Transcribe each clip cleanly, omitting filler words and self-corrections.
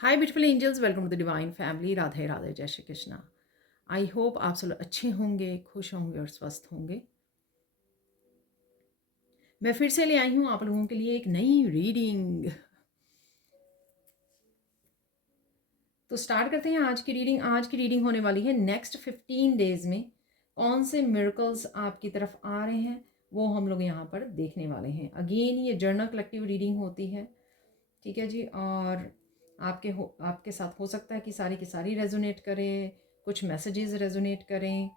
Hi beautiful angels, welcome to the divine family. Radhe Radhe, जय Shri Krishna. I hope आप सब अच्छे होंगे, खुश होंगे और स्वस्थ होंगे। मैं फिर से ले आई हूँ आप लोगों के लिए एक नई रीडिंग। तो स्टार्ट करते हैं आज की रीडिंग। आज की रीडिंग होने वाली है नेक्स्ट 15 डेज में कौन से मिरेकल्स आपकी तरफ आ रहे हैं, वो हम लोग यहाँ पर देखने वाले हैं। अगेन ये जर्नल कलेक्टिव रीडिंग होती है, ठीक है जी। और आपके साथ हो सकता है कि सारी की सारी रेजोनेट करें, कुछ मैसेजेस रेजोनेट करें,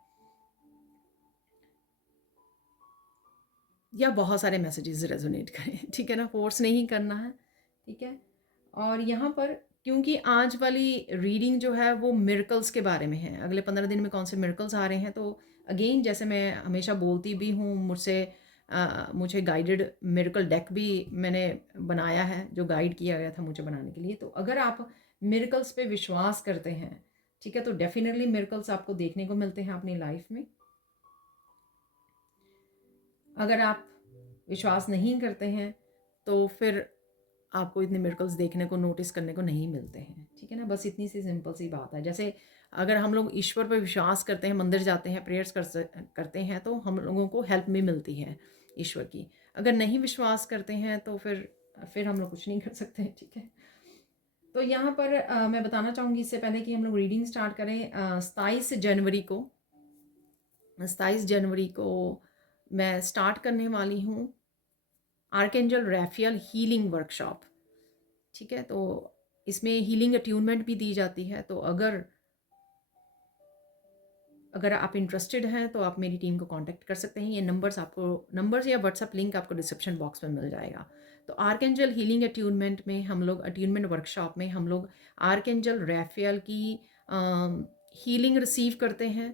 या बहुत सारे मैसेजेस रेजोनेट करें, ठीक है ना। फोर्स नहीं करना है, ठीक है। और यहाँ पर क्योंकि आज वाली रीडिंग जो है वो मिरेकल्स के बारे में है, अगले 15 दिन में कौन से मिरेकल्स आ रहे हैं। तो अगेन जैसे मैं हमेशा बोलती भी हूँ, मुझे गाइडेड मिरेकल डेक भी मैंने बनाया है, जो गाइड किया गया था मुझे बनाने के लिए। तो अगर आप मिरेकल्स पे विश्वास करते हैं, ठीक है, तो डेफिनेटली मिरेकल्स आपको देखने को मिलते हैं अपनी लाइफ में। अगर आप विश्वास नहीं करते हैं तो फिर आपको इतने मिरेकल्स देखने को, नोटिस करने को नहीं मिलते हैं, ठीक है ना। बस इतनी सी सिंपल सी बात है। जैसे अगर हम लोग ईश्वर पर विश्वास करते हैं, मंदिर जाते हैं, प्रेयर्स करते हैं, तो हम लोगों को हेल्प भी मिलती है ईश्वर की। अगर नहीं विश्वास करते हैं तो फिर हम लोग कुछ नहीं कर सकते, ठीक है। तो यहाँ पर मैं बताना चाहूँगी इससे पहले कि हम लोग रीडिंग स्टार्ट करें, 27 जनवरी को मैं स्टार्ट करने वाली हूँ आर्कएंजल रैफियल हीलिंग वर्कशॉप, ठीक है। तो इसमें हीलिंग अट्यूनमेंट भी दी जाती है। तो अगर आप इंटरेस्टेड हैं तो आप मेरी टीम को कांटेक्ट कर सकते हैं। ये नंबर्स या व्हाट्सएप लिंक आपको डिस्क्रिप्शन बॉक्स में मिल जाएगा। तो आर्कएंजल हीलिंग अट्यूनमेंट में हम लोग, अट्यूनमेंट वर्कशॉप में हम लोग आर्कएंजल रैफियल की हीलिंग रिसीव करते हैं,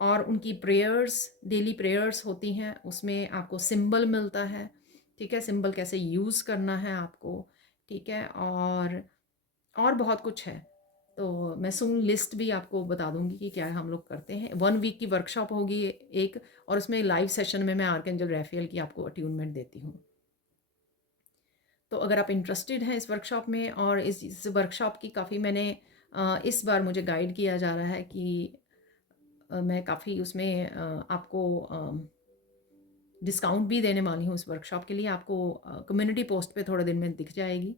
और उनकी प्रेयर्स, डेली प्रेयर्स होती हैं, उसमें आपको सिंबल मिलता है, ठीक है। सिंबल कैसे यूज़ करना है आपको, ठीक है। और बहुत कुछ है। तो मैं सून लिस्ट भी आपको बता दूंगी कि क्या हम लोग करते हैं। 1 वीक की वर्कशॉप होगी एक, और उसमें लाइव सेशन में मैं आर्कएंजल रैफियल की आपको अट्यूनमेंट देती हूँ। तो अगर आप इंटरेस्टेड हैं इस वर्कशॉप में, और इस वर्कशॉप की काफ़ी मैंने इस बार मुझे गाइड किया जा रहा है कि मैं काफ़ी उसमें आपको डिस्काउंट भी देने वाली हूँ इस वर्कशॉप के लिए। आपको कम्युनिटी पोस्ट पे थोड़े दिन में दिख जाएगी,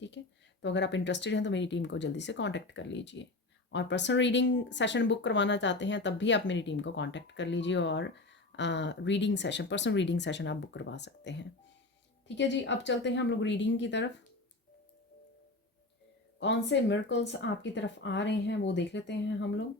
ठीक है। तो अगर आप इंटरेस्टेड हैं तो मेरी टीम को जल्दी से कांटेक्ट कर लीजिए, और पर्सनल रीडिंग सेशन बुक करवाना चाहते हैं तब भी आप मेरी टीम को कांटेक्ट कर लीजिए, और पर्सनल रीडिंग सेशन आप बुक करवा सकते हैं, ठीक है जी। अब चलते हैं हम लोग रीडिंग की तरफ। कौन से मिरेकल्स आपकी तरफ आ रहे हैं वो देख लेते हैं हम लोग।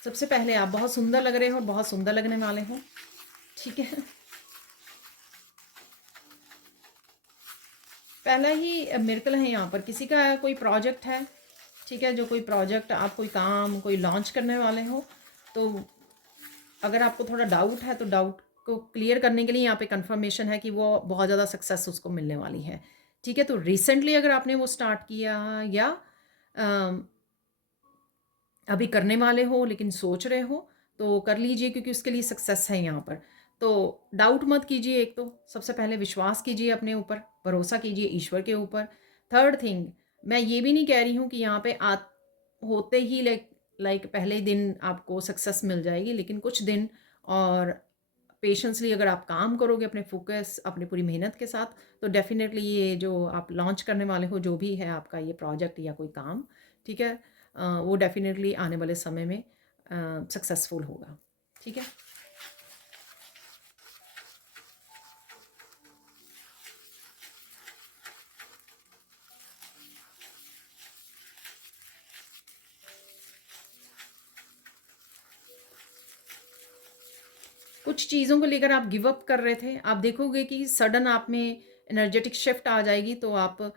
सबसे पहले आप बहुत सुंदर लग रहे हो, बहुत सुंदर लगने वाले हो, ठीक है। पहला ही मिरेकल है यहाँ पर, किसी का कोई प्रोजेक्ट है, ठीक है। जो कोई प्रोजेक्ट, आप कोई काम कोई लॉन्च करने वाले हो, तो अगर आपको थोड़ा डाउट है तो डाउट को क्लियर करने के लिए यहाँ पे कंफर्मेशन है कि वो बहुत ज़्यादा सक्सेस उसको मिलने वाली है, ठीक है। तो रिसेंटली अगर आपने वो स्टार्ट किया, या अम, अभी करने वाले हो लेकिन सोच रहे हो, तो कर लीजिए, क्योंकि उसके लिए सक्सेस है यहाँ पर। तो डाउट मत कीजिए, एक तो सबसे पहले विश्वास कीजिए अपने ऊपर, भरोसा कीजिए ईश्वर के ऊपर। थर्ड थिंग, मैं ये भी नहीं कह रही हूँ कि यहाँ पे होते ही लाइक पहले ही दिन आपको सक्सेस मिल जाएगी, लेकिन कुछ दिन और पेशेंसली अगर आप काम करोगे, अपने फोकस, अपनी पूरी मेहनत के साथ, तो डेफिनेटली ये जो आप लॉन्च करने वाले हो, जो भी है आपका ये प्रोजेक्ट या कोई काम, ठीक है, वो डेफिनेटली आने वाले समय में सक्सेसफुल होगा, ठीक है। कुछ चीज़ों को लेकर आप गिव अप कर रहे थे, आप देखोगे कि सडन आप में एनर्जेटिक शिफ्ट आ जाएगी, तो आप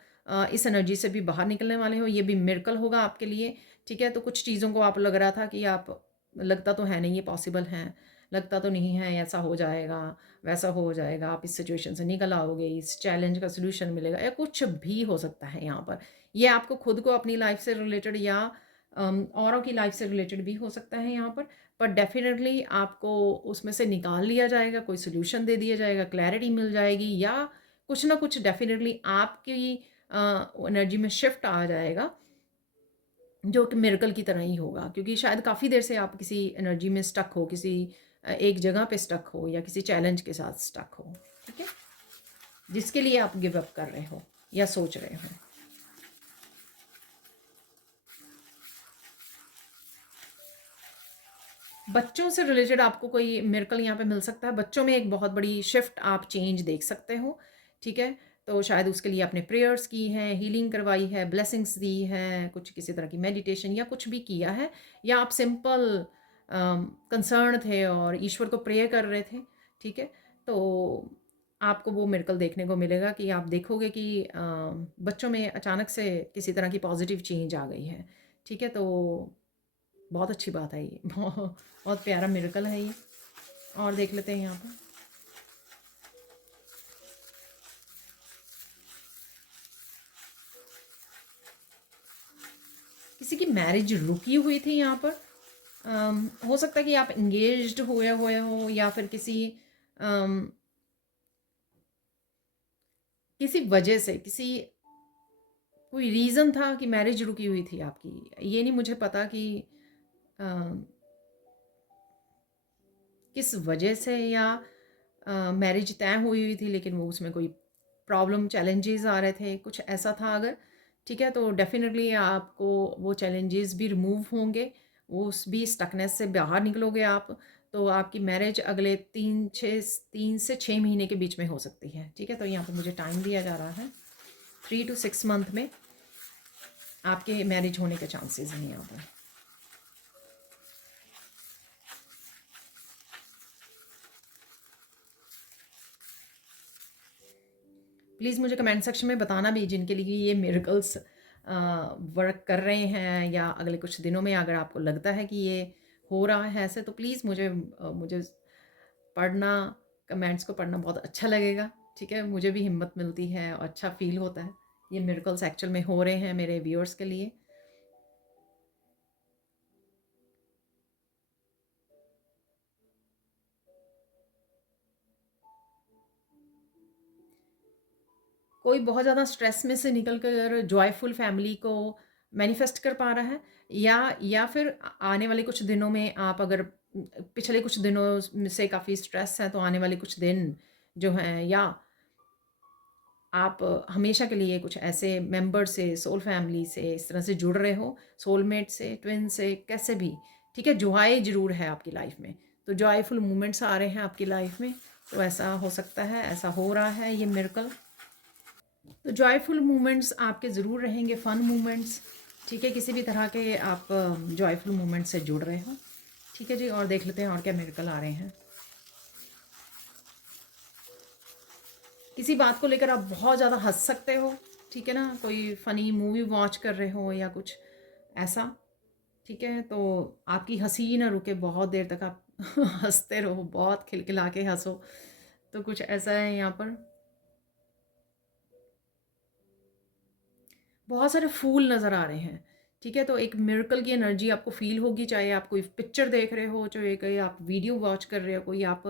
इस एनर्जी से भी बाहर निकलने वाले हो। ये भी मिरेकल होगा आपके लिए, ठीक है। तो कुछ चीज़ों को आप लग रहा था कि आप, लगता तो है नहीं ये पॉसिबल है, लगता तो नहीं है ऐसा हो जाएगा, वैसा हो जाएगा, आप इस सिचुएशन से निकल आओगे, इस चैलेंज का सोल्यूशन मिलेगा, या कुछ भी हो सकता है यहाँ पर। ये आपको खुद को, अपनी लाइफ से रिलेटेड, या औरों की लाइफ से रिलेटेड भी हो सकता है यहाँ पर डेफिनेटली आपको उसमें से निकाल लिया जाएगा, कोई सोल्यूशन दे दिया जाएगा, क्लैरिटी मिल जाएगी, या कुछ ना कुछ डेफिनेटली आपकी एनर्जी में शिफ्ट आ जाएगा, जो कि मिरेकल की तरह ही होगा, क्योंकि शायद काफ़ी देर से आप किसी एनर्जी में स्टक हो, किसी एक जगह पे स्टक हो, या किसी चैलेंज के साथ स्टक हो, ठीक है, जिसके लिए आप गिव अप कर रहे हो या सोच रहे हो। बच्चों से रिलेटेड आपको कोई मिरेकल यहाँ पे मिल सकता है। बच्चों में एक बहुत बड़ी शिफ्ट, आप चेंज देख सकते हो, ठीक है। तो शायद उसके लिए आपने प्रेयर्स की हैं, हीलिंग करवाई है, ब्लेसिंग्स दी हैं, कुछ किसी तरह की मेडिटेशन या कुछ भी किया है, या आप सिंपल कंसर्न थे और ईश्वर को प्रे कर रहे थे, ठीक है। तो आपको वो मिरेकल देखने को मिलेगा कि आप देखोगे कि बच्चों में अचानक से किसी तरह की पॉजिटिव चेंज आ गई है, ठीक है। तो बहुत अच्छी बात है ये, बहुत बहुत प्यारा मिरेकल है ये। और देख लेते हैं यहाँ पर किसी की मैरिज रुकी हुई थी यहाँ पर। हो सकता है कि आप इंगेज्ड हुए हो, या फिर किसी वजह से, कोई रीज़न था कि मैरिज रुकी हुई थी आपकी। ये नहीं मुझे पता कि अम, किस वजह से, या मैरिज तय हुई थी लेकिन वो उसमें कोई प्रॉब्लम, चैलेंजेस आ रहे थे, कुछ ऐसा था अगर, ठीक है, तो डेफिनेटली आपको वो चैलेंजेस भी रिमूव होंगे, वो उस भी स्टकनेस से बाहर निकलोगे आप। तो आपकी मैरिज अगले 3 से 6 महीने के बीच में हो सकती है, ठीक है। तो यहाँ पर मुझे टाइम दिया जा रहा है, 3 to 6 मंथ में आपके मैरिज होने के चांसेस हैं यहाँ पर। प्लीज़ मुझे कमेंट सेक्शन में बताना भी, जिनके लिए ये मिरेकल्स वर्क कर रहे हैं, या अगले कुछ दिनों में अगर आपको लगता है कि ये हो रहा है ऐसे, तो प्लीज़ मुझे पढ़ना, कमेंट्स को पढ़ना बहुत अच्छा लगेगा, ठीक है। मुझे भी हिम्मत मिलती है और अच्छा फील होता है, ये मिरेकल्स एक्चुअल में हो रहे हैं मेरे व्यूअर्स के लिए। कोई बहुत ज़्यादा स्ट्रेस में से निकल कर जॉयफुल फैमिली को मैनिफेस्ट कर पा रहा है, या फिर आने वाले कुछ दिनों में आप अगर पिछले कुछ दिनों से काफ़ी स्ट्रेस है, तो आने वाले कुछ दिन जो हैं, या आप हमेशा के लिए कुछ ऐसे मेंबर से, सोल फैमिली से इस तरह से जुड़ रहे हो, सोलमेट से, ट्विन से, कैसे भी, ठीक है। जॉय ज़रूर है आपकी लाइफ में, तो जॉयफुल मोमेंट्स आ रहे हैं आपकी लाइफ में, तो ऐसा हो सकता है, ऐसा हो रहा है ये मिरेकल। तो जॉयफुल मोमेंट्स आपके ज़रूर रहेंगे, फ़न मोमेंट्स, ठीक है। किसी भी तरह के आप जॉयफुल मोमेंट्स से जुड़ रहे हो, ठीक है जी। और देख लेते हैं और क्या मिरेकल आ रहे हैं। किसी बात को लेकर आप बहुत ज़्यादा हंस सकते हो, ठीक है ना, कोई फ़नी मूवी वॉच कर रहे हो या कुछ ऐसा, ठीक है। तो आपकी हंसी ना रुके, बहुत देर तक आप हंसते रहो, बहुत खिलखिला के हंसो, तो कुछ ऐसा है यहाँ पर। बहुत सारे फूल नज़र आ रहे हैं, ठीक है। तो एक मिरेकल की एनर्जी आपको फ़ील होगी, चाहे आप कोई पिक्चर देख रहे हो, चाहे कोई आप वीडियो वॉच कर रहे हो, कोई आप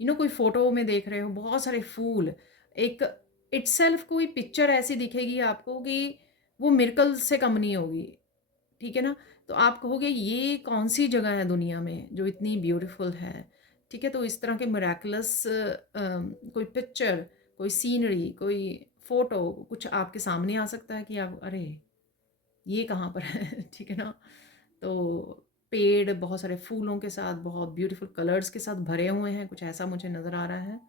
कोई फ़ोटो में देख रहे हो, बहुत सारे फूल, एक इटसेल्फ कोई पिक्चर ऐसी दिखेगी आपको कि वो मिरेकल से कम नहीं होगी, ठीक है ना। तो आप कहोगे ये कौन सी जगह है दुनिया में जो इतनी ब्यूटीफुल है, ठीक है। तो इस तरह के मिराकुलस कोई पिक्चर, कोई सीनरी, कोई फ़ोटो कुछ आपके सामने आ सकता है कि आप अरे ये कहाँ पर है ठीक है ना। तो पेड़ बहुत सारे फूलों के साथ, बहुत ब्यूटीफुल कलर्स के साथ भरे हुए हैं, कुछ ऐसा मुझे नज़र आ रहा है।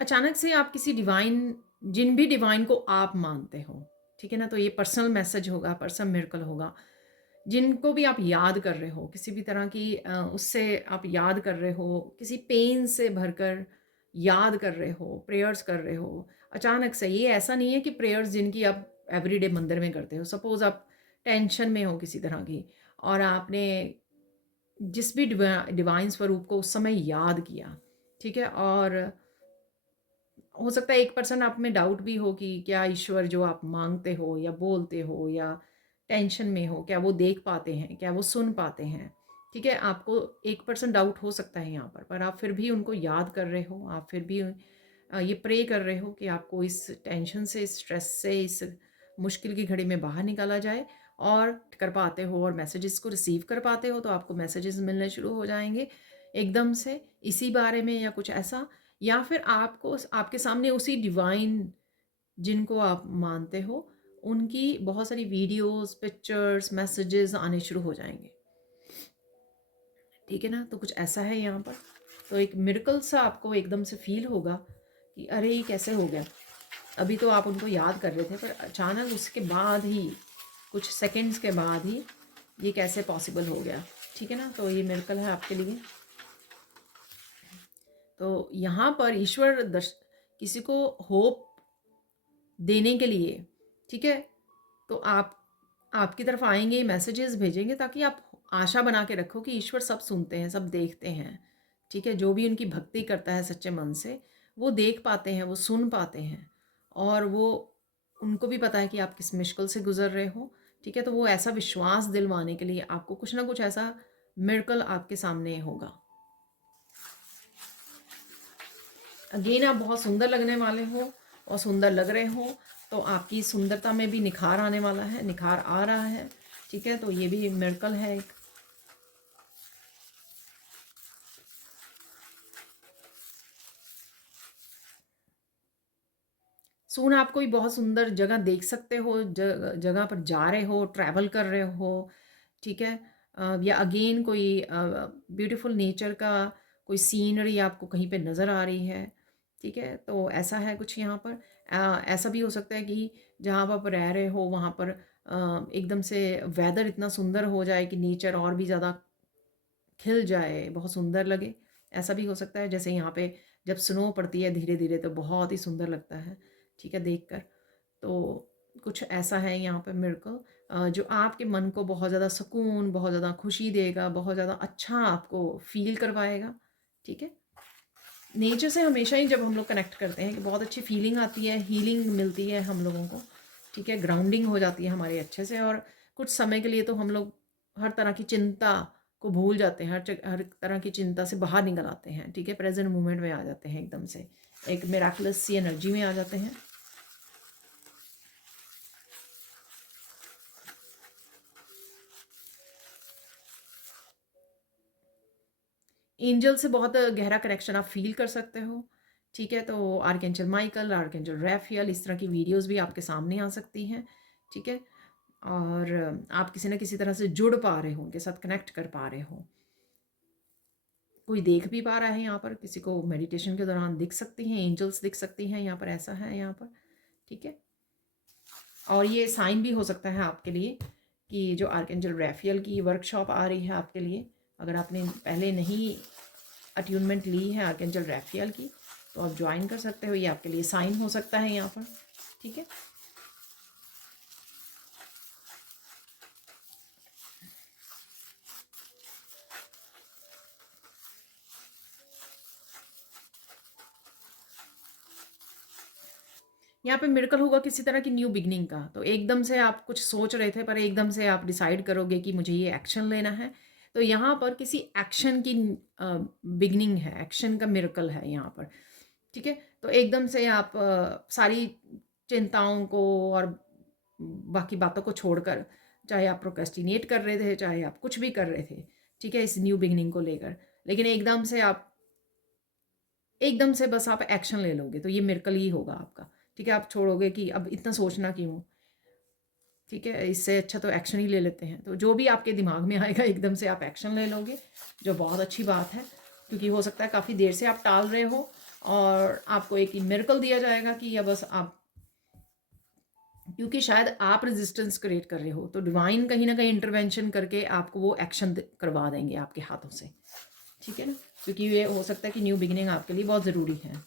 अचानक से आप किसी डिवाइन, जिन भी डिवाइन को आप मानते हो, ठीक है ना, तो ये पर्सनल मैसेज होगा, पर्सनल मिरेकल होगा। जिनको भी आप याद कर रहे हो, किसी भी तरह की उससे आप याद कर रहे हो, किसी पेन से भरकर याद कर रहे हो, प्रेयर्स कर रहे हो, अचानक से, ये ऐसा नहीं है कि प्रेयर्स जिनकी आप एवरीडे मंदिर में करते हो, सपोज़ आप टेंशन में हो किसी तरह की, और आपने जिस भी डिवाइन स्वरूप को उस समय याद किया, ठीक है, और हो सकता है 1% आप में डाउट भी हो कि क्या ईश्वर जो आप मांगते हो या बोलते हो या टेंशन में हो, क्या वो देख पाते हैं, क्या वो सुन पाते हैं, ठीक है। आपको 1% डाउट हो सकता है यहाँ पर आप फिर भी उनको याद कर रहे हो, आप फिर भी ये प्रे कर रहे हो कि आपको इस टेंशन से, इस स्ट्रेस से, इस मुश्किल की घड़ी में बाहर निकाला जाए, और कर पाते हो और मैसेजेस को रिसीव कर पाते हो, तो आपको मैसेजेस मिलने शुरू हो जाएंगे एकदम से इसी बारे में या कुछ ऐसा, या फिर आपको आपके सामने उसी डिवाइन जिनको आप मानते हो उनकी बहुत सारी वीडियोस, पिक्चर्स, मैसेजेस आने शुरू हो जाएंगे, ठीक है ना। तो कुछ ऐसा है यहाँ पर। तो एक मिरेकल सा आपको एकदम से फील होगा कि अरे ये कैसे हो गया। अभी तो आप उनको याद कर रहे थे, पर अचानक उसके बाद ही, कुछ सेकंड्स के बाद ही ये कैसे पॉसिबल हो गया, ठीक है ना। तो ये मिरेकल है आपके लिए। तो यहाँ पर ईश्वर किसी को होप देने के लिए, ठीक है, तो आपकी तरफ आएंगे, मैसेजेस भेजेंगे, ताकि आप आशा बना के रखो कि ईश्वर सब सुनते हैं, सब देखते हैं, ठीक है। जो भी उनकी भक्ति करता है सच्चे मन से, वो देख पाते हैं, वो सुन पाते हैं, और वो उनको भी पता है कि आप किस मुश्किल से गुजर रहे हो, ठीक है। तो वो ऐसा विश्वास दिलवाने के लिए आपको कुछ ना कुछ ऐसा मिरेकल आपके सामने होगा। अगेन आप बहुत सुंदर लगने वाले हो और सुंदर लग रहे हो, तो आपकी सुंदरता में भी निखार आने वाला है, निखार आ रहा है, ठीक है। तो ये भी मिरेकल है एक। सून आप कोई बहुत सुंदर जगह देख सकते हो, जगह पर जा रहे हो, ट्रैवल कर रहे हो, ठीक है, या अगेन कोई ब्यूटीफुल नेचर का कोई सीनरी आपको कहीं पे नज़र आ रही है, ठीक है। तो ऐसा है कुछ यहाँ पर। ऐसा भी हो सकता है कि जहाँ पर आप रह रहे हो वहाँ पर एकदम से वेदर इतना सुंदर हो जाए कि नेचर और भी ज़्यादा खिल जाए, बहुत सुंदर लगे। ऐसा भी हो सकता है, जैसे यहाँ पे जब स्नो पड़ती है धीरे धीरे, तो बहुत ही सुंदर लगता है, ठीक है, देखकर। तो कुछ ऐसा है यहाँ पे मिरेकल, जो आपके मन को बहुत ज़्यादा सुकून, बहुत ज़्यादा खुशी देगा, बहुत ज़्यादा अच्छा आपको फील करवाएगा, ठीक है। नेचर से हमेशा ही जब हम लोग कनेक्ट करते हैं कि बहुत अच्छी फीलिंग आती है, हीलिंग मिलती है हम लोगों को, ठीक है, ग्राउंडिंग हो जाती है हमारी अच्छे से, और कुछ समय के लिए तो हम लोग हर तरह की चिंता को भूल जाते हैं, हर तरह की चिंता से बाहर निकल आते हैं, ठीक है, प्रेजेंट मोमेंट में आ जाते हैं, एकदम से एक मिराकुलस सी एनर्जी में आ जाते हैं। एंजल से बहुत गहरा कनेक्शन आप फील कर सकते हो, ठीक है। तो आर्कएंजल माइकल, आर्कएंजल रैफियल, इस तरह की वीडियोस भी आपके सामने आ सकती हैं, ठीक है। और आप किसी न किसी तरह से जुड़ पा रहे हो, उनके साथ कनेक्ट कर पा रहे हो। कोई देख भी पा रहा है यहाँ पर, किसी को मेडिटेशन के दौरान दिख सकती हैं, एंजल्स दिख सकती हैं यहाँ पर, ऐसा है यहाँ पर, ठीक है। और ये साइन भी हो सकता है आपके लिए कि जो आर्कएंजल रैफियल की वर्कशॉप आ रही है आपके लिए, अगर आपने पहले नहीं अट्यूनमेंट ली है आर्कएंजल रैफियल की, तो आप ज्वाइन कर सकते हो, ये आपके लिए साइन हो सकता है यहाँ पर, ठीक है। यहाँ पे मिरेकल होगा किसी तरह की न्यू बिगनिंग का। तो एकदम से आप कुछ सोच रहे थे, पर एकदम से आप डिसाइड करोगे कि मुझे ये एक्शन लेना है, तो यहाँ पर किसी एक्शन की बिगनिंग है, एक्शन का मिरेकल है यहाँ पर, ठीक है। तो एकदम से आप सारी चिंताओं को और बाकी बातों को छोड़कर, चाहे आप प्रोक्रेस्टिनेट कर रहे थे, चाहे आप कुछ भी कर रहे थे, ठीक है, इस न्यू बिगनिंग को लेकर, लेकिन एकदम से बस आप एक्शन ले लोगे, तो ये मिरेकल ही होगा आपका, ठीक है। आप छोड़ोगे कि अब इतना सोचना क्यों, ठीक है, इससे अच्छा तो एक्शन ही ले लेते हैं। तो जो भी आपके दिमाग में आएगा एकदम से आप एक्शन ले लोगे, जो बहुत अच्छी बात है, क्योंकि हो सकता है काफ़ी देर से आप टाल रहे हो और आपको एक मिरेकल दिया जाएगा कि या बस आप, क्योंकि शायद आप रेजिस्टेंस क्रिएट कर रहे हो, तो डिवाइन कहीं ना कहीं इंटरवेंशन करके आपको वो एक्शन करवा देंगे आपके हाथों से, ठीक है ना, क्योंकि ये हो सकता है कि न्यू बिगिनिंग आपके लिए बहुत ज़रूरी है।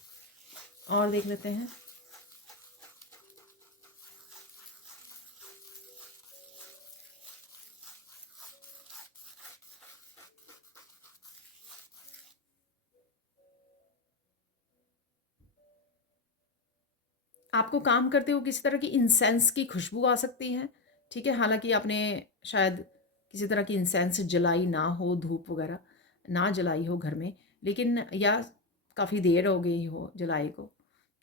और देख लेते हैं। आपको काम करते हुए किसी तरह की इंसेंस की खुशबू आ सकती है, ठीक है। हालांकि आपने शायद किसी तरह की इंसेंस जलाई ना हो, धूप वगैरह ना जलाई हो घर में, लेकिन या काफ़ी देर हो गई हो जलाई को,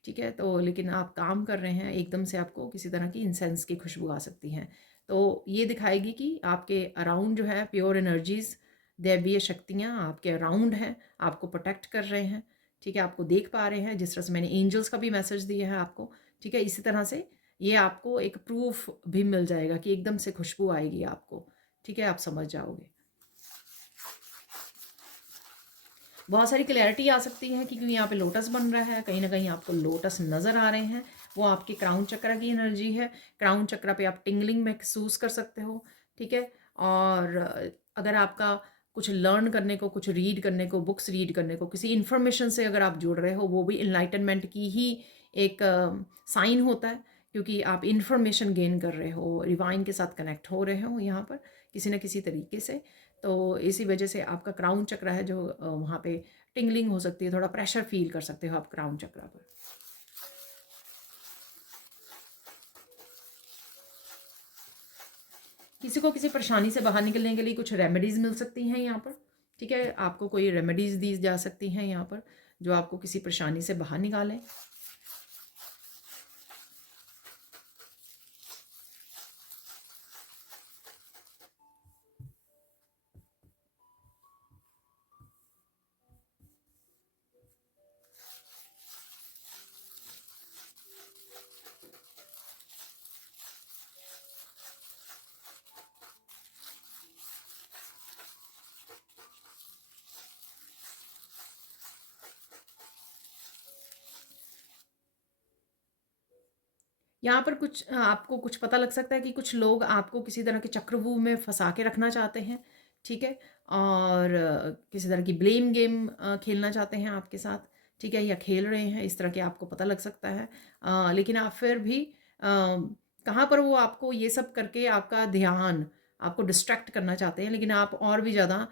ठीक है। तो लेकिन आप काम कर रहे हैं, एकदम से आपको किसी तरह की इंसेंस की खुशबू आ सकती है। तो ये दिखाएगी कि आपके अराउंड जो है प्योर एनर्जीज़, दैवीय शक्तियाँ आपके अराउंड हैं, आपको प्रोटेक्ट कर रहे हैं, ठीक है। आपको देख पा रहे हैं, जिस तरह से मैंने एंजल्स का भी मैसेज दिया है आपको, ठीक है। इसी तरह से ये आपको एक प्रूफ भी मिल जाएगा कि एकदम से खुशबू आएगी आपको, ठीक है। आप समझ जाओगे। बहुत सारी क्लैरिटी आ सकती है क्योंकि यहाँ पे लोटस बन रहा है, कहीं ना कहीं आपको लोटस नज़र आ रहे हैं, वो आपके क्राउन चक्र की एनर्जी है। क्राउन चक्र पे आप टिंगलिंग महसूस कर सकते हो, ठीक है। और अगर आपका कुछ लर्न करने को, कुछ रीड करने को, बुक्स रीड करने को, किसी इन्फॉर्मेशन से अगर आप जुड़ रहे हो, वो भी इनलाइटनमेंट की ही एक साइन होता है, क्योंकि आप इन्फॉर्मेशन गेन कर रहे हो, डिवाइन के साथ कनेक्ट हो रहे हो यहाँ पर किसी न किसी तरीके से। तो इसी वजह से आपका क्राउन चक्र है जो वहाँ पे टिंगलिंग हो सकती है, थोड़ा प्रेशर फील कर सकते हो आप क्राउन चक्र पर। किसी को किसी परेशानी से बाहर निकलने के लिए कुछ रेमेडीज़ मिल सकती हैं यहाँ पर, ठीक है। आपको कोई रेमेडीज़ दी जा सकती हैं यहाँ पर जो आपको किसी परेशानी से बाहर निकालें। यहाँ पर कुछ आपको कुछ पता लग सकता है कि कुछ लोग आपको किसी तरह के चक्रव्यूह में फंसा के रखना चाहते हैं, ठीक है। और किसी तरह की ब्लेम गेम खेलना चाहते हैं आपके साथ, ठीक है, या खेल रहे हैं, इस तरह के आपको पता लग सकता है। लेकिन आप फिर भी कहाँ पर वो आपको ये सब करके आपका ध्यान आपको डिस्ट्रैक्ट करना चाहते हैं, लेकिन आप और भी ज़्यादा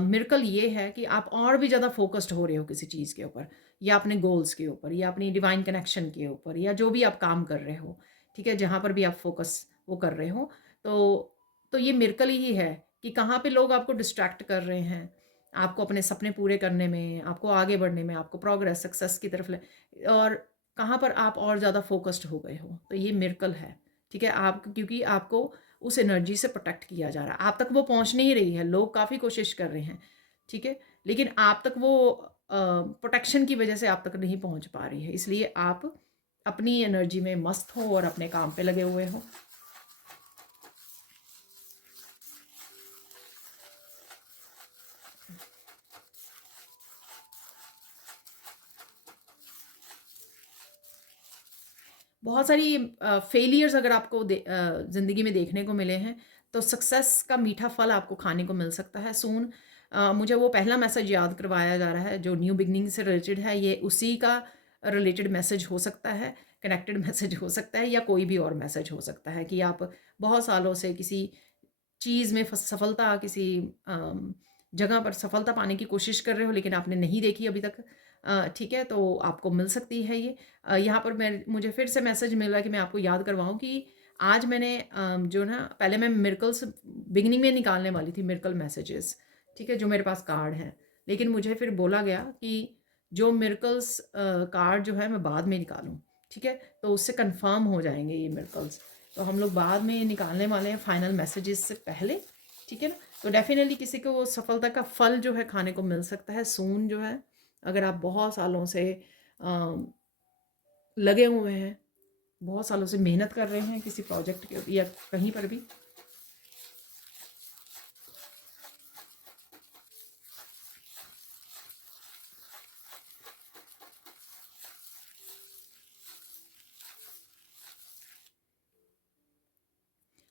मिरेकल ये है कि आप और भी ज़्यादा फोकस्ड हो रहे हो किसी चीज़ के ऊपर, या अपने गोल्स के ऊपर, या अपनी डिवाइन कनेक्शन के ऊपर, या जो भी आप काम कर रहे हो, ठीक है, जहाँ पर भी आप फोकस वो कर रहे हो। तो ये मिरेकल ही है कि कहाँ पे लोग आपको डिस्ट्रैक्ट कर रहे हैं, आपको अपने सपने पूरे करने में, आपको आगे बढ़ने में, आपको प्रोग्रेस सक्सेस की तरफ ले, और कहाँ पर आप और ज़्यादा फोकस्ड हो गए हो। तो ये मिरेकल है, ठीक है। आप क्योंकि आपको उस एनर्जी से प्रोटेक्ट किया जा रहा है, आप तक वो पहुँच नहीं रही है, लोग काफ़ी कोशिश कर रहे हैं, ठीक है, लेकिन आप तक वो प्रोटेक्शन की वजह से आप तक नहीं पहुंच पा रही है। इसलिए आप अपनी एनर्जी में मस्त हो और अपने काम पे लगे हुए हो। बहुत सारी फेलियर्स अगर आपको ज़िंदगी में देखने को मिले हैं, तो सक्सेस का मीठा फल आपको खाने को मिल सकता है सून। मुझे वो पहला मैसेज याद करवाया जा रहा है जो न्यू बिगनिंग से रिलेटेड है, ये उसी का रिलेटेड मैसेज हो सकता है, कनेक्टेड मैसेज हो सकता है, या कोई भी और मैसेज हो सकता है कि आप बहुत सालों से किसी चीज़ में सफलता, किसी जगह पर सफलता पाने की कोशिश कर रहे हो, लेकिन आपने नहीं देखी अभी तक, ठीक है। तो आपको मिल सकती है ये। यहाँ पर मुझे फिर से मैसेज मिल रहा है कि मैं आपको याद करवाऊँ कि आज मैंने जो ना, पहले मैं मिरेकल्स बिगिनिंग में निकालने वाली थी, मिरेकल मैसेजेस, ठीक है, जो मेरे पास कार्ड हैं, लेकिन मुझे फिर बोला गया कि जो मिरेकल्स कार्ड जो है मैं बाद में निकालूं, ठीक है, तो उससे कंफर्म हो जाएंगे ये मिरेकल्स। तो हम लोग बाद में निकालने वाले हैं फाइनल मैसेजेस से पहले, ठीक है ना। तो डेफिनेटली किसी को वो सफलता का फल जो है खाने को मिल सकता है सून जो है, अगर आप बहुत सालों से लगे हुए हैं, बहुत सालों से मेहनत कर रहे हैं किसी प्रोजेक्ट के या कहीं पर भी।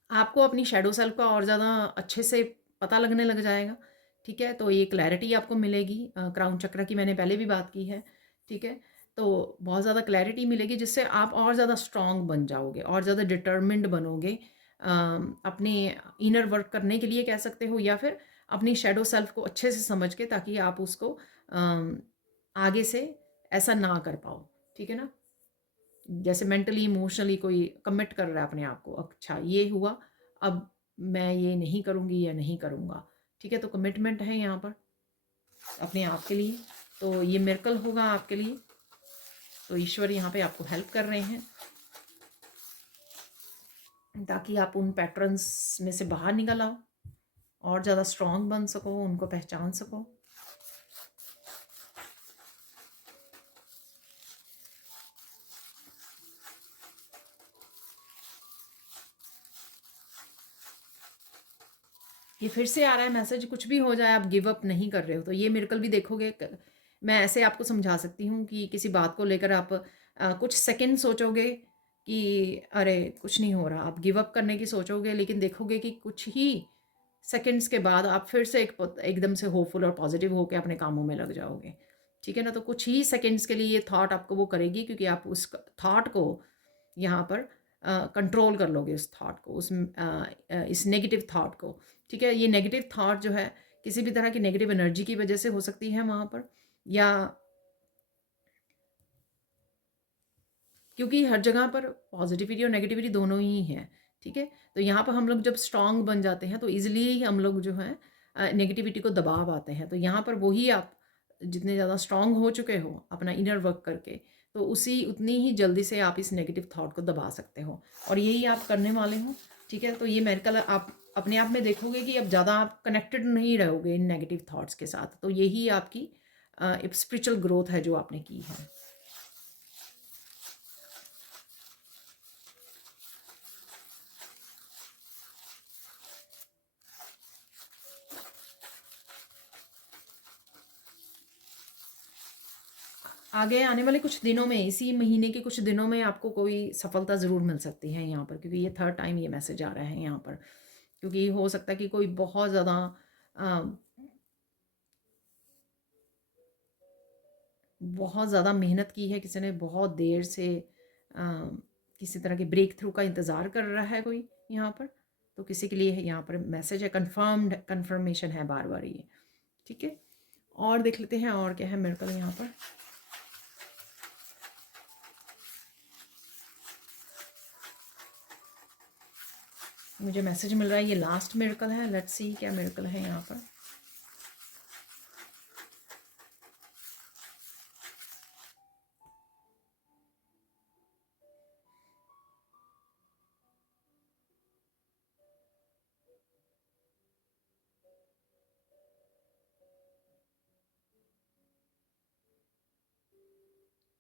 आपको अपनी शैडो सेल्फ का और ज़्यादा अच्छे से पता लगने लग जाएगा, ठीक है। तो ये क्लैरिटी आपको मिलेगी, क्राउन चक्र की मैंने पहले भी बात की है, ठीक है। तो बहुत ज़्यादा क्लैरिटी मिलेगी जिससे आप और ज़्यादा स्ट्रॉन्ग बन जाओगे और ज़्यादा डिटर्मिन्ड बनोगे अपने इनर वर्क करने के लिए कह सकते हो, या फिर अपनी शैडो सेल्फ को अच्छे से समझ के, ताकि आप उसको आगे से ऐसा ना कर पाओ, ठीक है ना। जैसे मेंटली इमोशनली कोई कमिट कर रहा है अपने आप को, अच्छा ये हुआ, अब मैं ये नहीं करूँगी या नहीं करूँगा, ठीक है। तो कमिटमेंट है यहाँ पर अपने आप के लिए, तो ये मिरेकल होगा आपके लिए। तो ईश्वर यहाँ पे आपको हेल्प कर रहे हैं ताकि आप उन पैटर्न्स में से बाहर निकल आओ और ज़्यादा स्ट्रॉन्ग बन सको, उनको पहचान सको। ये फिर से आ रहा है मैसेज, कुछ भी हो जाए आप गिव अप नहीं कर रहे हो। तो ये मिरेकल भी देखोगे। मैं ऐसे आपको समझा सकती हूँ कि किसी बात को लेकर आप कुछ सेकंड सोचोगे कि अरे कुछ नहीं हो रहा, आप गिव अप करने की सोचोगे, लेकिन देखोगे कि कुछ ही सेकंड्स के बाद आप फिर से एकदम से होपफुल और पॉजिटिव होकर अपने कामों में लग जाओगे, ठीक है ना। तो कुछ ही सेकंड्स के लिए ये थॉट आपको वो करेगी, क्योंकि आप उस थॉट को यहाँ पर कंट्रोल कर लोगे, उस थॉट को, इस नेगेटिव थॉट को, ठीक है। ये नेगेटिव थॉट जो है किसी भी तरह की नेगेटिव एनर्जी की वजह से हो सकती है वहाँ पर, या क्योंकि हर जगह पर पॉजिटिविटी और नेगेटिविटी दोनों ही हैं, ठीक है। तो यहाँ पर हम लोग जब स्ट्रांग बन जाते हैं तो ईजिली हम लोग जो है नेगेटिविटी को दबा पाते हैं। तो यहाँ पर वही आप जितने ज़्यादा स्ट्रांग हो चुके हो अपना इनर वर्क करके, तो उसी उतनी ही जल्दी से आप इस नेगेटिव थॉट को दबा सकते हो, और यही आप करने वाले हो, ठीक है। तो ये मेरेकल आप अपने आप में देखोगे कि अब ज़्यादा आप कनेक्टेड नहीं रहोगे इन नेगेटिव थॉट्स के साथ। तो यही आपकी स्पिरिचुअल ग्रोथ है जो आपने की है। आगे आने वाले कुछ दिनों में, इसी महीने के कुछ दिनों में आपको कोई सफलता ज़रूर मिल सकती है यहाँ पर, क्योंकि ये थर्ड टाइम ये मैसेज आ रहा है यहाँ पर। क्योंकि हो सकता है कि कोई बहुत ज़्यादा मेहनत की है, किसी ने बहुत देर से किसी तरह के ब्रेक थ्रू का इंतज़ार कर रहा है कोई यहाँ पर। तो किसी के लिए यहाँ पर मैसेज है, कन्फर्मेशन है बार बार ये, ठीक है। और देख लेते हैं और क्या है मिरेकल यहाँ पर। मुझे मैसेज मिल रहा है ये लास्ट मिरेकल है। लेट्स सी क्या मिरेकल है यहाँ पर।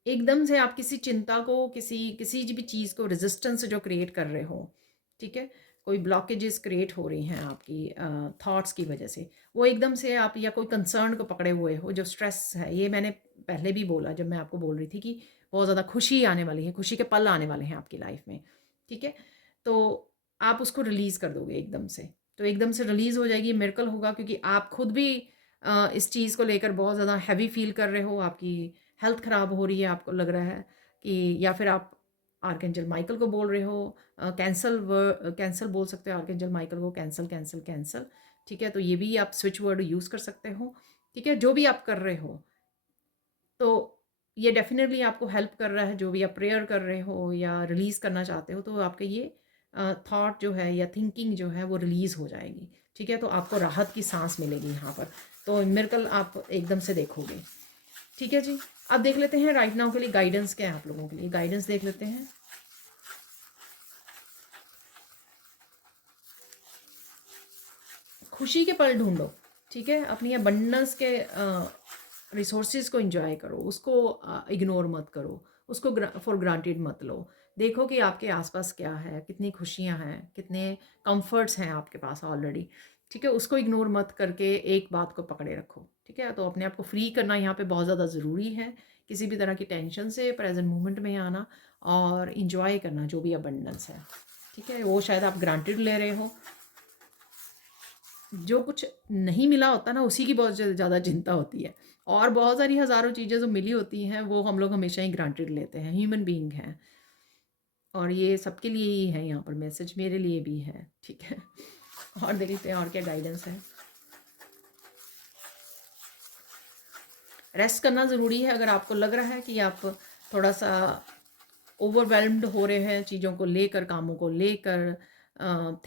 एकदम से आप किसी चिंता को, किसी भी चीज़ को, रेजिस्टेंस जो क्रिएट कर रहे हो, ठीक है, कोई ब्लॉकेजेस क्रिएट हो रही हैं आपकी थॉट्स की वजह से, वो एकदम से आप, या कोई कंसर्न को पकड़े हुए हो, जो स्ट्रेस है, ये मैंने पहले भी बोला जब मैं आपको बोल रही थी कि बहुत ज़्यादा खुशी आने वाली है, खुशी के पल आने वाले हैं आपकी लाइफ में, ठीक है। तो आप उसको रिलीज़ कर दोगे एकदम से, तो एकदम से रिलीज़ हो जाएगी, मिरेकल होगा, क्योंकि आप खुद भी इस चीज़ को लेकर बहुत ज़्यादा हैवी फील कर रहे हो, आपकी हेल्थ ख़राब हो रही है, आपको लग रहा है कि, या फिर आप आर्कएंजल माइकल को बोल रहे हो, कैंसल बोल सकते हो आर्कएंजल माइकल को, कैंसल कैंसल कैंसल, ठीक है। तो ये भी आप स्विच वर्ड यूज़ कर सकते हो, ठीक है। जो भी आप कर रहे हो, तो ये डेफिनेटली आपको हेल्प कर रहा है। जो भी आप प्रेयर कर रहे हो या रिलीज़ करना चाहते हो, तो आपके ये थॉट जो है या थिंकिंग जो है वो रिलीज़ हो जाएगी, ठीक है। तो आपको राहत की सांस मिलेगी यहाँ पर। तो मिरेकल आप एकदम से देखोगे, ठीक है जी। अब देख लेते हैं राइट नाउ के लिए गाइडेंस क्या है आप लोगों के लिए। गाइडेंस देख लेते हैं। खुशी के पल ढूंढो, ठीक है। अपनी अबंडेंस के रिसोर्सेज को एंजॉय करो, उसको इग्नोर मत करो, उसको फॉर ग्रांटेड मत लो। देखो कि आपके आसपास क्या है, कितनी खुशियां हैं, कितने कंफर्ट्स हैं आपके पास ऑलरेडी, ठीक है। उसको इग्नोर मत करके एक बात को पकड़े रखो, ठीक है। तो अपने आप को फ्री करना यहाँ पे बहुत ज़्यादा ज़रूरी है, किसी भी तरह की टेंशन से प्रेजेंट मोमेंट में आना और इंजॉय करना जो भी अबंडेंस है, ठीक है। वो शायद आप ग्रांटेड ले रहे हो। जो कुछ नहीं मिला होता ना, उसी की बहुत ज़्यादा चिंता होती है, और बहुत सारी हज़ारों चीज़ें जो मिली होती हैं वो हम लोग हमेशा ही ग्रांटेड लेते हैं। ह्यूमन बीइंग हैं, और ये सबके लिए ही है, यहाँ पर मैसेज मेरे लिए भी है, ठीक है। और देख लेते हैं और क्या गाइडेंस है। रेस्ट करना ज़रूरी है। अगर आपको लग रहा है कि आप थोड़ा सा ओवरवेलम्ड हो रहे हैं चीज़ों को लेकर, कामों को लेकर,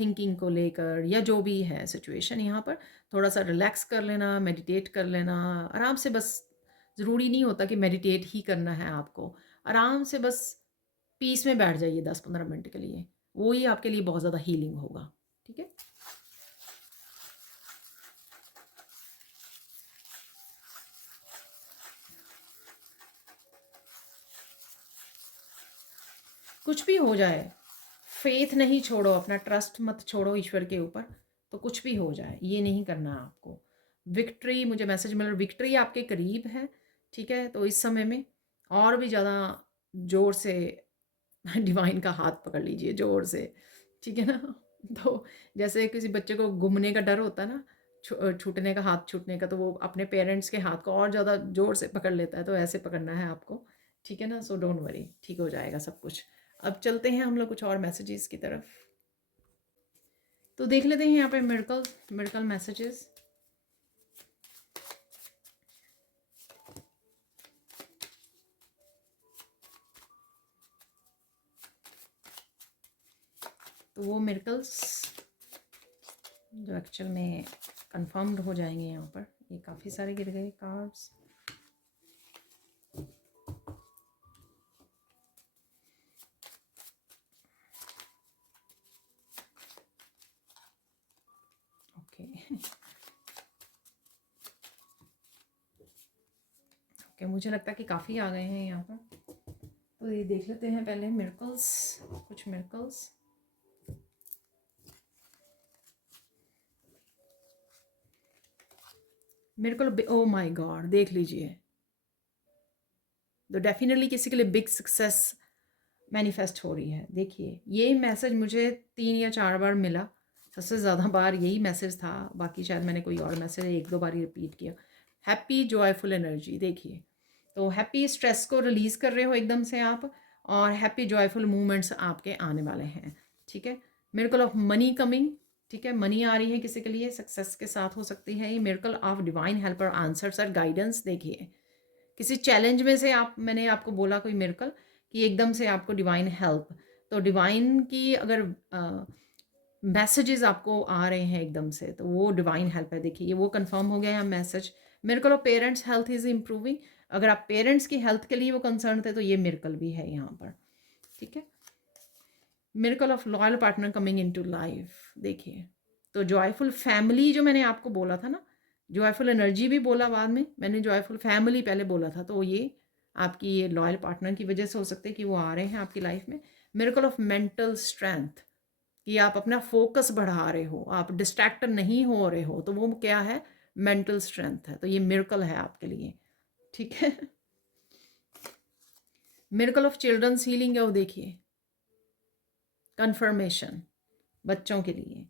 थिंकिंग को लेकर, या जो भी है सिचुएशन, यहाँ पर थोड़ा सा रिलैक्स कर लेना, मेडिटेट कर लेना आराम से। बस ज़रूरी नहीं होता कि मेडिटेट ही करना है आपको, आराम से बस पीस में बैठ जाइए 10-15 मिनट के लिए, वो ही आपके लिए बहुत ज़्यादा हीलिंग होगा। ठीक है। कुछ भी हो जाए, फेथ नहीं छोड़ो, अपना ट्रस्ट मत छोड़ो ईश्वर के ऊपर, तो कुछ भी हो जाए ये नहीं करना आपको। विक्ट्री, मुझे मैसेज मिल रहा, विक्ट्री आपके करीब है। ठीक है, तो इस समय में और भी ज़्यादा ज़ोर से डिवाइन का हाथ पकड़ लीजिए, ज़ोर से। ठीक है ना। तो जैसे किसी बच्चे को गुमने का डर होता है ना, छूटने का, हाथ छूटने का, तो वो अपने पेरेंट्स के हाथ को और ज़्यादा ज़ोर से पकड़ लेता है, तो ऐसे पकड़ना है आपको। ठीक है ना। सो डोंट वरी, ठीक हो जाएगा सब कुछ। अब चलते हैं हम लोग कुछ और मैसेजेस की तरफ। तो देख लेते हैं यहाँ पे मिरेकल मैसेजेस। तो वो मिरेकल्स जो एक्चुअल में कंफर्म्ड हो जाएंगे यहाँ पर, ये काफ़ी सारे गिर गए कार्ड्स। ओके ओके, मुझे लगता है कि काफ़ी आ गए हैं यहाँ पर। तो ये देख लेते हैं पहले मिरेकल्स, कुछ miracles. Miracle, oh my God, देख लीजिए। तो डेफिनेटली किसी के लिए बिग सक्सेस मैनिफेस्ट हो रही है। देखिए, ये मैसेज मुझे 3 या 4 बार मिला, सबसे ज़्यादा बार यही मैसेज था, बाकी शायद मैंने कोई और मैसेज 1-2 बार ही रिपीट किया। हैप्पी जॉयफुल एनर्जी, देखिए, तो हैप्पी, स्ट्रेस को रिलीज़ कर रहे हो एकदम से आप, और हैप्पी जॉयफुल मूवमेंट्स आपके आने वाले हैं। ठीक है। मिरेकल ऑफ मनी कमिंग, ठीक है, मनी आ रही है किसी के लिए, सक्सेस के साथ हो सकती है ये। Miracle of divine helper answers और गाइडेंस, देखिए किसी चैलेंज में से आप, मैंने आपको बोला कोई मिरेकल कि एकदम से आपको डिवाइन हेल्प, तो डिवाइन की अगर मैसेजेस आपको आ रहे हैं एकदम से, तो वो डिवाइन हेल्प है। देखिए, ये वो कंफर्म हो गया यहाँ message. Miracle of parents health is improving, अगर आप पेरेंट्स की हेल्थ के लिए वो कंसर्न थे, तो ये मिरेकल भी है यहाँ पर। ठीक है। Miracle of loyal partner coming into life, देखिए, तो जॉयफुल फैमिली जो मैंने आपको बोला था ना, जॉयफुल एनर्जी भी बोला बाद में मैंने, जॉयफुल फैमिली पहले बोला था, तो ये आपकी ये लॉयल पार्टनर की वजह से हो सकते हैं कि वो आ रहे हैं आपकी लाइफ में। मिरेकल ऑफ मेंटल स्ट्रेंथ, कि आप अपना फोकस बढ़ा रहे हो, आप डिस्ट्रैक्ट नहीं हो रहे हो, तो वो क्या है, मेंटल स्ट्रेंथ है, तो ये मिरेकल है आपके लिए। ठीक है। मिरेकल ऑफ चिल्ड्रंस हीलिंग है वो, देखिए, कंफर्मेशन बच्चों के लिए,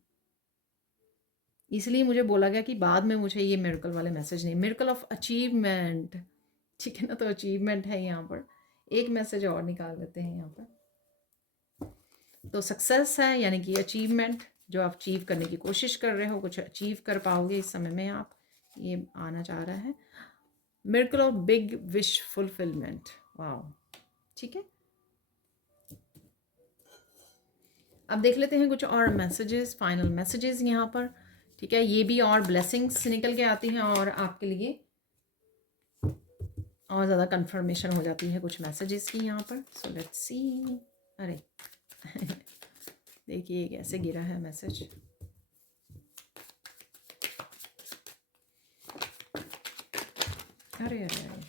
इसलिए मुझे बोला गया कि बाद में मुझे ये मिरेकल वाले मैसेज नहीं। मिरेकल ऑफ अचीवमेंट, ठीक है ना, तो अचीवमेंट है यहाँ पर। एक मैसेज और निकाल लेते हैं यहाँ पर। तो सक्सेस है, यानी कि अचीवमेंट, जो आप अचीव करने की कोशिश कर रहे हो, कुछ अचीव कर पाओगे इस समय में आप, ये आना चाह रहा है। Miracle of big wish fulfilment, wow, ठीक है। अब देख लेते हैं कुछ और मैसेजेस, फाइनल मैसेजेस यहाँ पर। ठीक है, ये भी और ब्लेसिंग्स निकल के आती हैं और आपके लिए और ज़्यादा कंफर्मेशन हो जाती है कुछ मैसेजेस की यहाँ पर। सो लेट्स सी, अरे देखिए कैसे गिरा है मैसेज। अरे अरे अरे,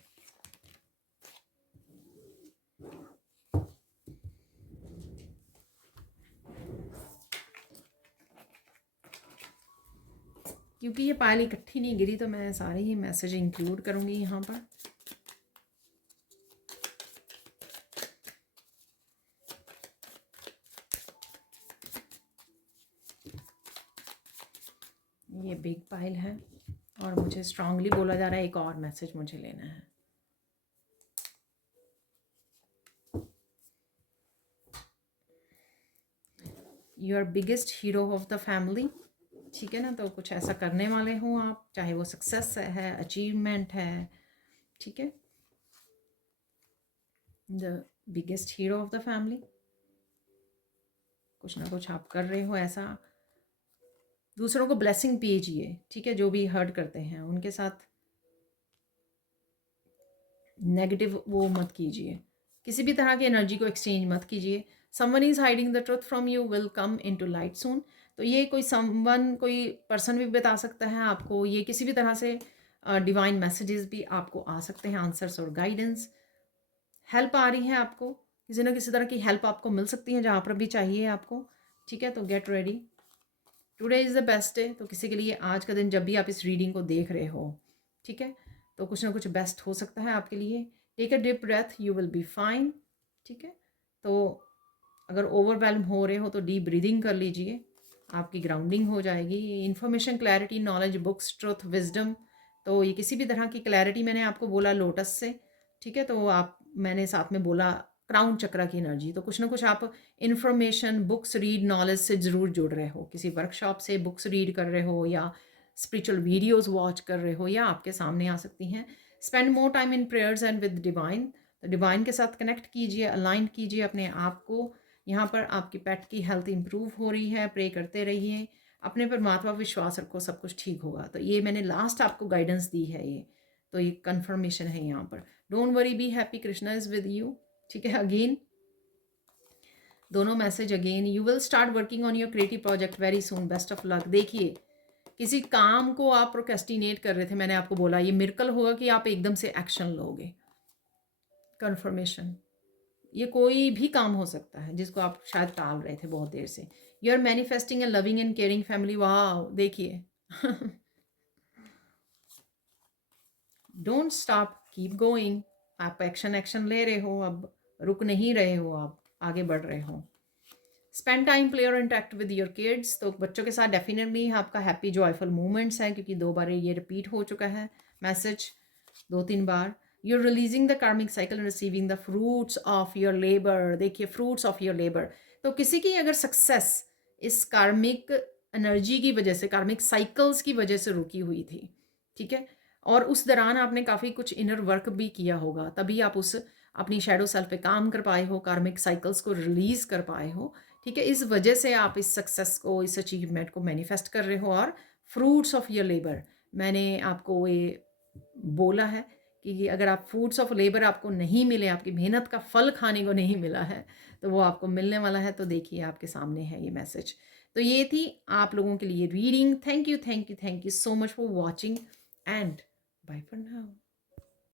क्योंकि ये पायल इकट्ठी नहीं गिरी, तो मैं सारे ही मैसेज इंक्लूड करूँगी यहाँ पर। ये बिग पाइल है और मुझे स्ट्रांगली बोला जा रहा है एक और मैसेज मुझे लेना है। You are biggest hero of the family, ठीक है ना, तो कुछ ऐसा करने वाले हो आप, चाहे वो सक्सेस है, अचीवमेंट है। ठीक है, the biggest hero of the family. कुछ ना कुछ आप कर रहे हो ऐसा, दूसरों को ब्लेसिंग भेजिए, ठीक है, जो भी हर्ट करते हैं उनके साथ नेगेटिव वो मत कीजिए, किसी भी तरह की एनर्जी को एक्सचेंज मत कीजिए। Someone is hiding the truth from you will come into light soon. तो ये कोई समवन, कोई पर्सन भी बता सकता है आपको, ये किसी भी तरह से डिवाइन मैसेजेस भी आपको आ सकते हैं, आंसर्स और गाइडेंस, हेल्प आ रही है आपको, किसी न किसी तरह की हेल्प आपको मिल सकती है जहाँ पर भी चाहिए आपको, ठीक है। तो get ready, today is the best day. तो किसी के लिए आज का दिन, जब भी आप इस रीडिंग को देख रहे हो, ठीक है, तो कुछ ना कुछ बेस्ट हो सकता है आपके लिए। Take a deep breath, you will be fine, ठीक है। तो अगर ओवरवेलम हो रहे हो तो डीप ब्रीदिंग कर लीजिए, आपकी ग्राउंडिंग हो जाएगी। Information, clarity, knowledge, books, truth, wisdom, तो ये किसी भी तरह की क्लैरिटी, मैंने आपको बोला लोटस से, ठीक है। तो आप, मैंने साथ में बोला क्राउन चक्रा की एनर्जी, तो कुछ ना कुछ आप इन्फॉर्मेशन, बुक्स रीड, नॉलेज से ज़रूर जुड़ रहे हो, किसी वर्कशॉप से बुक्स रीड कर रहे हो या स्पिरिचुअल वीडियोस वॉच कर रहे हो, या आपके सामने आ सकती हैं। Spend more time in prayers and with divine, तो डिवाइन के साथ कनेक्ट कीजिए, अलाइन कीजिए अपने आप को। यहाँ पर आपकी पेट की हेल्थ इंप्रूव हो रही है, प्रे करते रहिए, अपने परमात्मा विश्वास रखो, सब कुछ ठीक होगा। तो ये मैंने लास्ट आपको गाइडेंस दी है, ये तो ये कंफर्मेशन है यहाँ पर। Don't worry, be happy, Krishna is with you, ठीक है। अगेन दोनों message again, you will start working on your creative project very soon, best of luck. देखिए, किसी काम को आप प्रोक्रेस्टिनेट कर रहे थे, मैंने आपको बोला ये मिरेकल होगा कि आप एकदम से एक्शन लोगे। कंफर्मेशन, ये कोई भी काम हो सकता है जिसको आप शायद टाल रहे थे बहुत देर से। You are manifesting a loving and caring family, वाह देखिए। डोंट स्टॉप, कीप गोइंग, आप एक्शन ले रहे हो, अब रुक नहीं रहे हो, आप आगे बढ़ रहे हो। स्पेंड टाइम, प्ले और इंटरेक्ट विद योर किड्स, तो बच्चों के साथ डेफिनेटली आपका हैप्पी जॉयफुल मोमेंट्स हैं, क्योंकि 2 बार ये रिपीट हो चुका है मैसेज, 2-3 बार। You are releasing the karmic cycle and receiving the fruits of your labour, देखिए फ्रूट्स ऑफ योर लेबर, तो किसी की अगर सक्सेस इस कार्मिक एनर्जी की वजह से, कार्मिक साइकिल्स की वजह से रुकी हुई थी, ठीक है, और उस दौरान आपने काफ़ी कुछ इनर वर्क भी किया होगा, तभी आप उस अपनी शैडो सेल्फ पे काम कर पाए हो, कार्मिक साइकिल्स को रिलीज कर पाए हो, ठीक है। इस वजह से आप इस सक्सेस को, इस अचीवमेंट को मैनिफेस्ट कर रहे हो। और फ्रूट्स ऑफ योर लेबर, मैंने आपको ये बोला है कि अगर आप फ्रूट्स ऑफ लेबर आपको नहीं मिले, आपकी मेहनत का फल खाने को नहीं मिला है, तो वो आपको मिलने वाला है। तो देखिए आपके सामने है ये मैसेज। तो ये थी आप लोगों के लिए reading. Thank you, thank you, thank you so much for watching and bye for now.